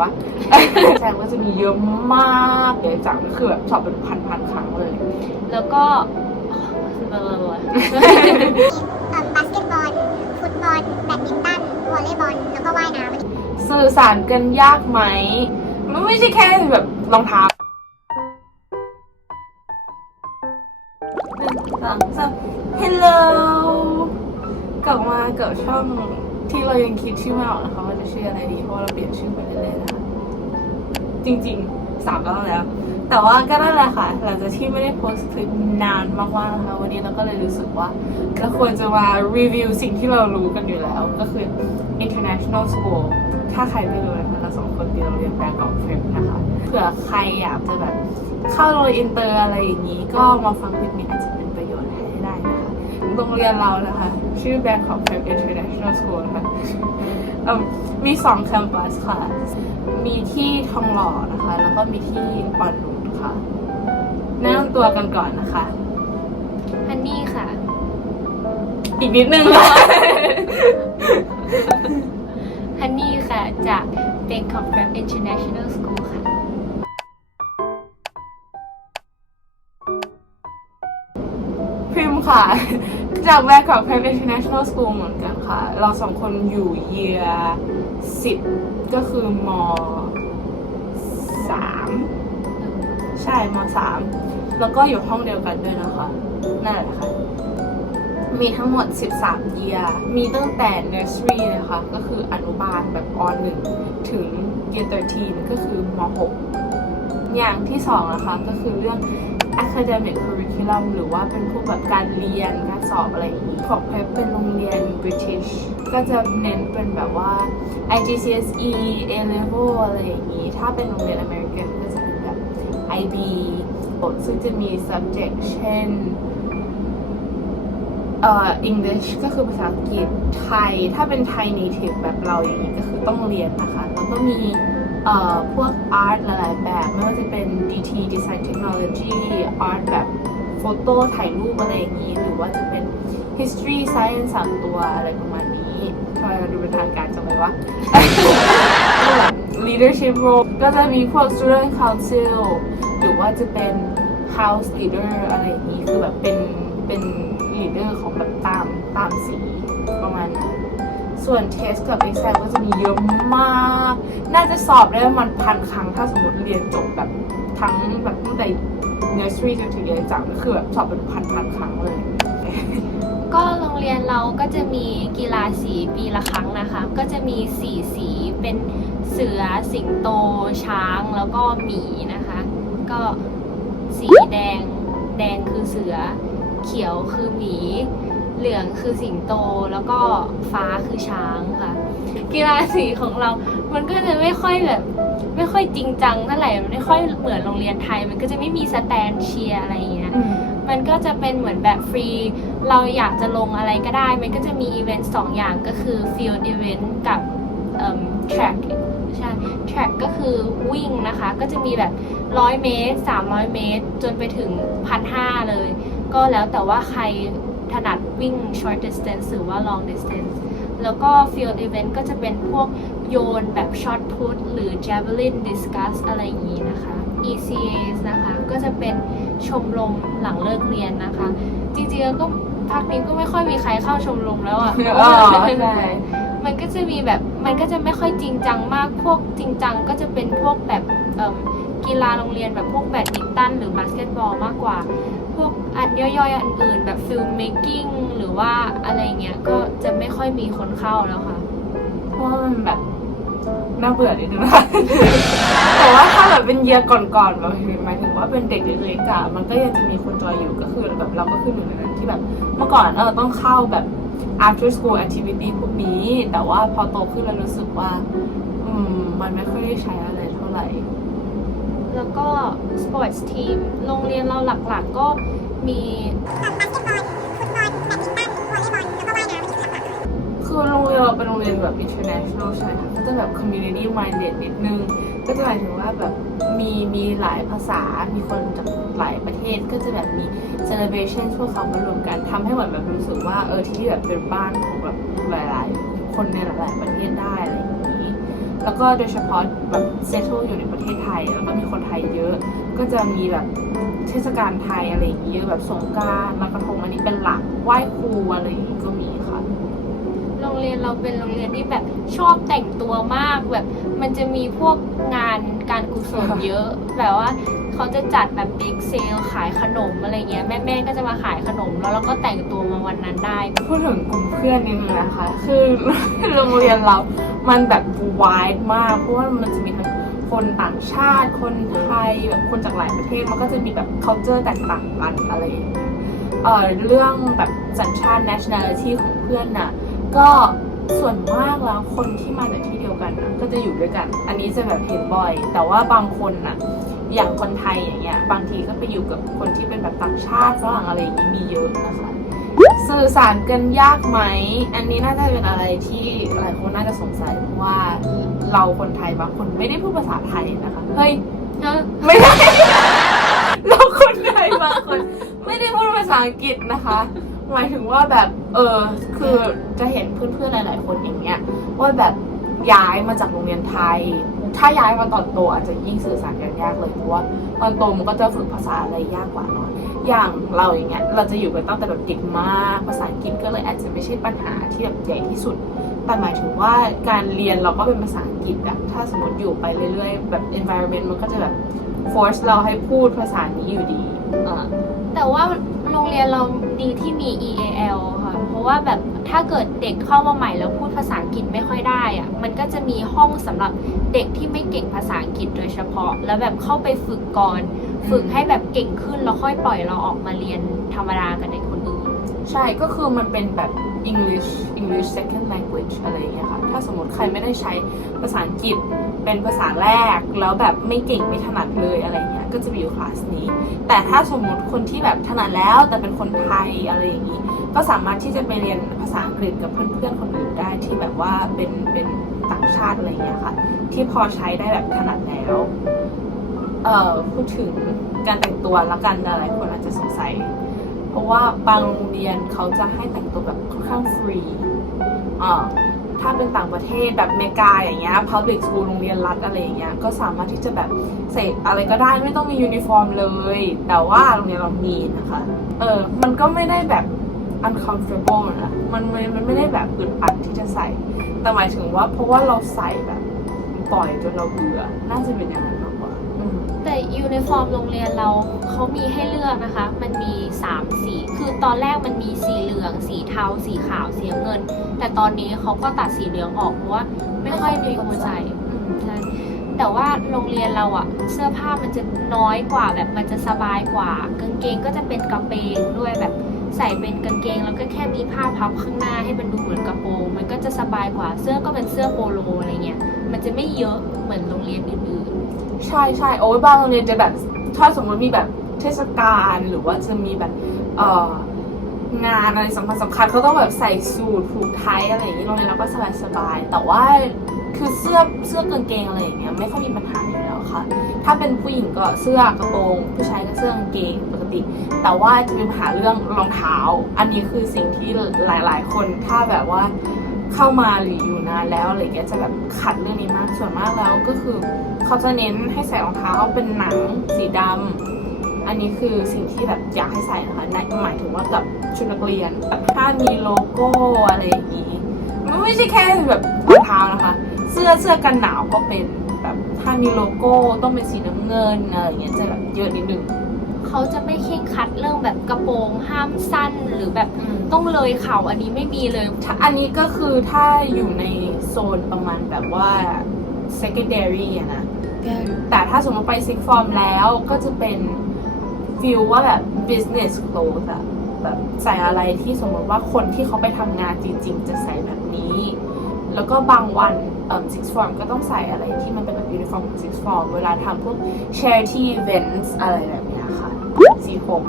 วะ แสดงว่าจะมีเยอะมากเลยจังคือแบบสอบเป็นพันๆครั้งเลย แล้วก็เอ่อบาสเกตบอล ฟุตบอล แบดมินตัน วอลเลย์บอล แล้วก็ว่ายน้ำสื่อสารกันยากไหม มันไม่ใช่แค่แบบรองเท้าหนึ่งสองสาม Hello กลับมากับช่อง ที่เรายังคิดชื่อไม่ออกนะคะว่าจะชื่ออะไรดี เพราะว่าเราเปลี่ยนชื่อไปเรื่อยๆนะคะจริงๆสามรอบแล้ว แต่ว่าก็นั่นแหละค่ะ หลังจากที่ไม่ได้โพสต์คลิปนานมากๆนะคะ วันนี้เราก็เลยรู้สึกว่าเราควรจะมารีวิวสิ่งที่เรารู้กันอยู่แล้ว ก็คือ international school ถ้าใครไม่รู้นะคะเราสองคนเรียนโรงเรียนแบงกอกเฟรมนะคะเผื่อใครอยากจะแบบเข้าโรงเรียนอินเตอร์อะไรอย่างนี้ ก็มาฟังคลิปนี้อาจจะ โรงเรียนเรานะคะ ชื่อ Bangkok Prep International School นะคะเอิ่มมีสองแคมปัสค่ะ มีที่ทองหล่อนะคะ แล้วก็มีที่อ่อนนุชค่ะแนะนำตัวกันก่อนนะคะ ฮันนี่ค่ะ อีกนิดนึงค่ะฮันนี่ค่ะ จาก Bangkok Prep International School ค่ะ พริมค่ะ จาก Bangkok Prep International School เหมือนกันค่ะ เราสองคนอยู่เยียสิบก็คือมสามใช่มสามแล้วก็อยู่ห้องเดียวกันด้วยนะคะนั่นแหละค่ะ มีทั้งหมด 13 เยียร์มีตั้งแต่ nursery นะคะ ก็คืออนุบาลแบบอ1ถึง year 13 ก็คือม 6 อย่างที่สองนะคะ ก็คือเรื่อง academic curriculum หรือว่าเป็นพวกแบบการเรียนการสอบอะไรอย่างนี้ของเพเป็นโรงเรียน British ก็จะเน้นเป็นแบบว่า IGCSE A level อะไรอย่างนี้ ถ้าเป็นโรงเรียน American ก็จะเป็นแบบ IB ซึ่งจะมี subject เช่นเอ่อ English ก็คือภาษาอังกฤษไทย ถ้าเป็นไทย native แบบเราอย่างนี้ก็คือต้องเรียนนะคะ แล้วก็มี เอ่อพวก art หลายๆแบบ ไม่ว่าจะเป็น DT Design Technology art แบบโฟโต้ถ่ายรูปอะไรอย่างนี้ หรือว่าจะเป็น history science สามตัวอะไรประมาณนี้ทำไมเราดูเป็นทางการจังเลยวะ leadership role ก็จะมีพวก student council หรือว่าจะเป็น house leader อะไรอย่างนี้ คือแบบเป็นเป็น leader ของแบบตามตามสีประมาณนั้น ส่วนเทสกับ exam ก็จะมีเยอะมาก น่าจะสอบได้ประมาณพันครั้งถ้าสมมติเรียนจบแบบทั้งแบบตั้งแต่ nursery จนถึงเรียนจังก็คือแบบสอบเป็นพันพันๆครั้งเลย ก็โรงเรียนเราก็จะมีกีฬาสีปีละครั้งนะคะ ก็จะมีสีสีเป็นเสือสิงโตช้างแล้วก็หมีนะคะ ก็สีแดง แดงคือเสือ เขียวคือหมี เหลืองคือสิงโตแล้วก็ฟ้าคือช้างค่ะ กีฬาสีของเรา มันก็จะไม่ค่อยแบบ ไม่ค่อยจริงจังเท่าไหร่มันไม่ค่อยเหมือนโรงเรียนไทย มันก็จะไม่มีสแตนเชียร์อะไรอย่างเงี้ยมันก็จะเป็นเหมือนแบบฟรี เราอยากจะลงอะไรก็ได้ มันก็จะมีอีเวนต์สองอย่างก็คือ field event กับเอิ่ม track ใช่ track ก็คือวิ่งนะคะ ก็จะมีแบบ100เมตร300เมตร จนไปถึง1,500เลย ก็แล้วแต่ว่าใคร ถนัดวิ่ง short distance หรือว่า long distance แล้วก็ field event ก็จะเป็นพวกโยนแบบ shot put หรือ javelin discus อะไรอย่างนี้นะคะ ECAs นะคะก็จะเป็นชมรมหลังเลิกเรียนนะคะ จริงๆแล้วก็พักนี้ก็ไม่ค่อยมีใครเข้าชมรมแล้วอะอ๋อใช่มันก็จะมีแบบมันก็จะไม่ค่อยจริงจังมากพวกจริงจังก็จะเป็นพวกแบบเอิ่มกีฬาโรงเรียนแบบพวกแบดมินตันหรือบาสเกตบอลมากกว่า พวกอันย่อยๆอันอื่นแบบฟิลมเมคกิ้งหรือว่าอะไรเงี้ยก็จะไม่ค่อยมีคนเข้าแล้วค่ะ เพราะว่ามันแบบน่าเบื่อนิดนึงนะ แต่ว่าถ้าแบบเป็นเยียร์ก่อนๆแบบหมายถึงว่าเป็นเด็กเล็กๆอะมันก็ยังจะมีคนจอยอยู่ก็คือแบบเราก็คือหนึ่งในนั้นที่แบบเมื่อก่อนเออต้องเข้าแบบ after school activity พวกนี้ แต่ว่าพอโตขึ้นแล้วรู้สึกว่า อืม มันไม่ค่อยได้ใช้อะไรเท่าไหร่ แล้วก็สปอร์ตทีม โรงเรียนเราหลักๆก็มีคือโรงเรียนเราเป็นโรงเรียนแบบ international ใช่ไหมก็จะแบบ community minded นิดนึง ก็จะหมายถึงว่าแบบมีมีหลายภาษา มีคนจากหลายประเทศ ก็จะแบบมี celebration พวกเขามารวมกันทำให้เหมือนแบบรู้สึกว่าเออที่แบบเป็นบ้านของแบบหลาย ๆ คนในหลาย ๆ ประเทศได้อะไรอย่างนี้ แล้วก็โดยเฉพาะแบบเซต t ลอยู่ในประเทศไทย แล้วก็มีคนไทยเยอะ ก็จะมีแบบเทศกาลไทยอะไรอย่างเงี้ยแบบสงกรารลอยกระทงอันนี้เป็นหลักไหว้ครูอะไรอย่างเงี้ก็ รงเรียนเราเป็นโรงเรียนที่แบบชอบแต่งตัวมากแบบ มันจะมีพวกงานการกุศลเยอะ แบบว่าเขาจะจัดแบบบิ๊กเซลขายขนมอะไรเงี้ยแม่ๆก็จะมาขายขนม แล้วเราก็แต่งตัวมาวันนั้นได้ พูดถึงกลุ่มเพื่อนนิดนึงนะคะ คือโรงเรียนเรา มันแบบวายมากเพราะว่ามันจะมีทั้งคนต่างชาติ คนไทยแบบคนจากหลายประเทศมันก็จะมีแบบ culture แตกต่างกันอะไรอ่าเอ่อเรื่องแบบสัญชาติ nationality ของเพื่อนน่ะ ก็ส่วนมากแล้วคนที่มาจากที่เดียวกันนะก็จะอยู่ด้วยกัน อันนี้จะแบบเห็นบ่อย แต่ว่าบางคนน่ะอย่างคนไทยอย่างเงี้ยบางทีก็ไปอยู่กับคนที่เป็นแบบต่างชาติฝรั่งอะไรอย่างงี้มีเยอะนะคะสื่อสารกันยากไหม อันนี้น่าจะเป็นอะไรที่หลายคนน่าจะสงสัยเพราะว่าเราคนไทยบางคนไม่ได้พูดภาษาไทยนะคะ เฮ้ยไม่ได้ เราคนไทยบางคน ไม่ได้พูดภาษาอังกฤษนะคะ หมายถึงว่าแบบเออคือจะเห็นเพื่อนๆหลาย ๆ คนอย่างเงี้ยว่าแบบย้ายมาจากโรงเรียนไทย ถ้าย้ายมาตอนโตอาจจะยิ่งสื่อสารกันยากเลยเพราะว่าตอนโตมันก็จะฝึกภาษาอะไรยากกว่าเนาะอย่างเราอย่างเงี้ยเราจะอยู่กันตั้งแต่แบบเด็กมากภาษาอังกฤษก็เลยอาจจะไม่ใช่ปัญหาที่แบบใหญ่ที่สุด แต่หมายถึงว่าการเรียนเราก็เป็นภาษาอังกฤษอะถ้าสมมติอยู่ไปเรื่อยๆแบบ environment มันก็จะแบบ force เราให้พูดภาษานี้อยู่ดีอ่าแต่ว่า รงเรียนเราดีที่มี EAL ค่ะ เพราะว่าแบบถ้าเกิดเด็กเข้ามาใหม่แล้วพูดภาษาอังกฤษไม่ค่อยได้อะมันก็จะมีห้องสำหรับเด็กที่ไม่เก่งภาษาอังกฤษโดยเฉพาะ แล้วแบบเข้าไปฝึกก่อน ฝึกให้แบบเก่งขึ้นแล้วค่อยปล่อยเราออกมาเรียนธรรมดากับเด็กคนอื่น ใช่ก็คือมันเป็นแบบ English English second language อะไรอย่างเงี้ยค่ะ ถ้าสมมติใครไม่ได้ใช้ภาษาอังกฤษเป็นภาษาแรก แล้วแบบไม่เก่งไม่ถนัดเลยอะไรเงี้ย ก็จะไปอยู่คลาสนี้ แต่ถ้าสมมติคนที่แบบถนัดแล้วแต่เป็นคนไทยอะไรอย่างงี้ ก็สามารถที่จะไปเรียนภาษาอังกฤษกับเพื่อนๆคนอื่นได้ที่แบบว่าเป็นเป็นต่างชาติอะไรอย่างเงี้ยค่ะ ที่พอใช้ได้แบบถนัดแล้วเอ่อพูดถึงการแต่งตัวละกันหลายคนอาจจะสงสัย เพราะว่าบางโรงเรียนเขาจะให้แต่งตัวแบบค่อนข้างฟรีอ่า ถ้าเป็นต่างประเทศแบบเมกาอย่างเงี้ย public school โรงเรียนรัฐอะไรอย่างเงี้ย ก็สามารถที่จะแบบใส่อะไรก็ได้ไม่ต้องมียูนิฟอร์มเลย แต่ว่าโรงเรียนเรามีนะคะ เออ มันก็ไม่ได้แบบ uncomfortable นะมันมันไม่ได้แบบอึดอัดที่จะใส่ แต่หมายถึงว่าเพราะว่าเราใส่แบบบ่อยจนเราเบื่อ น่าจะเป็นอย่างนั้นมากกว่าแต่ยูนิฟอร์มโรงเรียนเราเขามีให้เลือกนะคะ มันมี 3 สี คือตอนแรกมันมีสี อง สีเทา สีขาว สีเงิน แต่ตอนนี้เขาก็ตัดสีเหลืองออกเพราะว่าไม่ค่อยมีคนใส่ใช่แต่ว่าโรงเรียนเราอะเสื้อผ้ามันจะน้อยกว่าแบบมันจะสบายกว่ากางเกงก็จะเป็นกระเปงด้วยแบบใส่เป็นกางเกงแล้วก็แค่มีผ้าพับข้างหน้าให้มันดูเหมือนกระโปรงมันก็จะสบายกว่าเสื้อก็เป็นเสื้อโปโลอะไรเงี้ยมันจะไม่เยอะเหมือนโรงเรียนอื่นใช่ใช่โอ้ยบางโรงเรียนจะแบบถ้าสมมติมีแบบเทศกาลหรือว่าจะมีแบบเอ่อ งานอะไรสำคัญสำคัญเขาต้องแบบใส่สูทผูกไทยอะไรอย่างนี้โรงเรียนเราก็สบายสบายๆแต่ว่าคือเสื้อเสื้อกางเกงอะไรอย่างเงี้ยไม่ค่อยมีปัญหาอยู่แล้วค่ะ ถ้าเป็นผู้หญิงก็เสื้อกระโปรงผู้ชายก็เสื้อกางเกงปกติ แต่ว่าจะมีปัญหาเรื่องรองเท้า อันนี้คือสิ่งที่หลายๆ คนถ้าแบบว่าเข้ามาหรืออยู่นานแล้วอะไรเงี้ยจะแบบขัดเรื่องนี้มากส่วนมากแล้วก็คือ เขาจะเน้นให้ใส่รองเท้าเป็นหนังสีดำ อันนี้คือสิ่งที่แบบอยากให้ใส่นะคะในหมายถึงว่ากับชุดนักเรียนแบบถ้ามีโลโก้อะไรอย่างนี้มันไม่ใช่แค่แบบรองเท้านะคะ เสื้อเสื้อกันหนาวก็เป็นแบบถ้ามีโลโก้ต้องเป็นสีน้ำเงินอะไรอย่างเงี้ยจะแบบเยอะนิดนึงๆเขาจะไม่เคร่งครัดเรื่องแบบกระโปรงห้ามสั้นหรือแบบต้องเลยเข่าอันนี้ไม่มีเลยถ้าอันนี้ก็คือถ้าอยู่ในโซนประมาณแบบว่า secondary อะนะ แต่ถ้าสมมติไปซิกฟอร์มแล้วก็จะเป็น ฟิลว่าแบบ business clothes อะแบบใส่อะไรที่สมมติว่าคนที่เขาไปทำงานจริง ๆ จะใส่แบบนี้ แล้วก็บางวันเอ่อ six form ก็ต้องใส่อะไรที่มันเป็นแบบ uniform ของ six form เวลาทำพวก charity events อะไรแบบเนี้ยค่ะ สีผม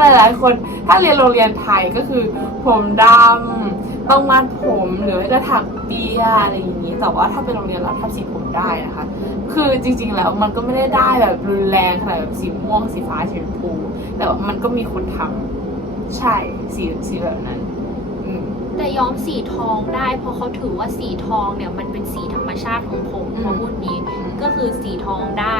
หลายๆ คนถ้าเรียนโรงเรียนไทยก็คือ ผมดำต้องมัดผมหรือไม่ก็ถักเปียอะไรอย่างนี้ แต่ว่าถ้าเป็นโรงเรียนเราทำสีผมได้นะคะ คือจริง ๆ แล้วมันก็ไม่ได้ได้แบบรุนแรงขนาดแบบสีม่วงสีฟ้าสีชมพู แต่ว่ามันก็มีคนทำใช่สีสีแบบนั้นอืมแต่ย้อมสีทองได้เพราะเขาถือว่าสีทองเนี่ยมันเป็นสีธรรมชาติของผมอืมเขาพูดนี้ก็คือสีทองได้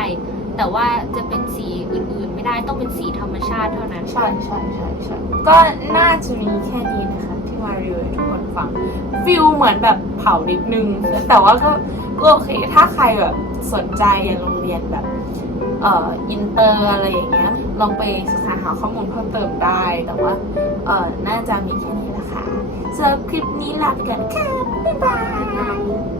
แต่ว่าจะเป็นสีอื่นๆ ไม่ได้ต้องเป็นสีธรรมชาติเท่านั้นใช่ใช่ใช่ใช่ก็น่าจะมีแค่นี้นะคะ ที่มารีวิวให้ทุกคนฟังฟิลเหมือนแบบเผานิดนึง แต่ว่าก็ก็โอเค ถ้าใครแบบสนใจอยากโรงเรียนแบบเอ่ออินเตอร์อะไรอย่างเงี้ยลองไปศึกษาหาข้อมูลเพิ่มเติมได้ แต่ว่าเอ่อน่าจะมีแค่นี้นะคะสำหรับคลิปนี้ลาไปก่อนค่ะบ๊ายบาย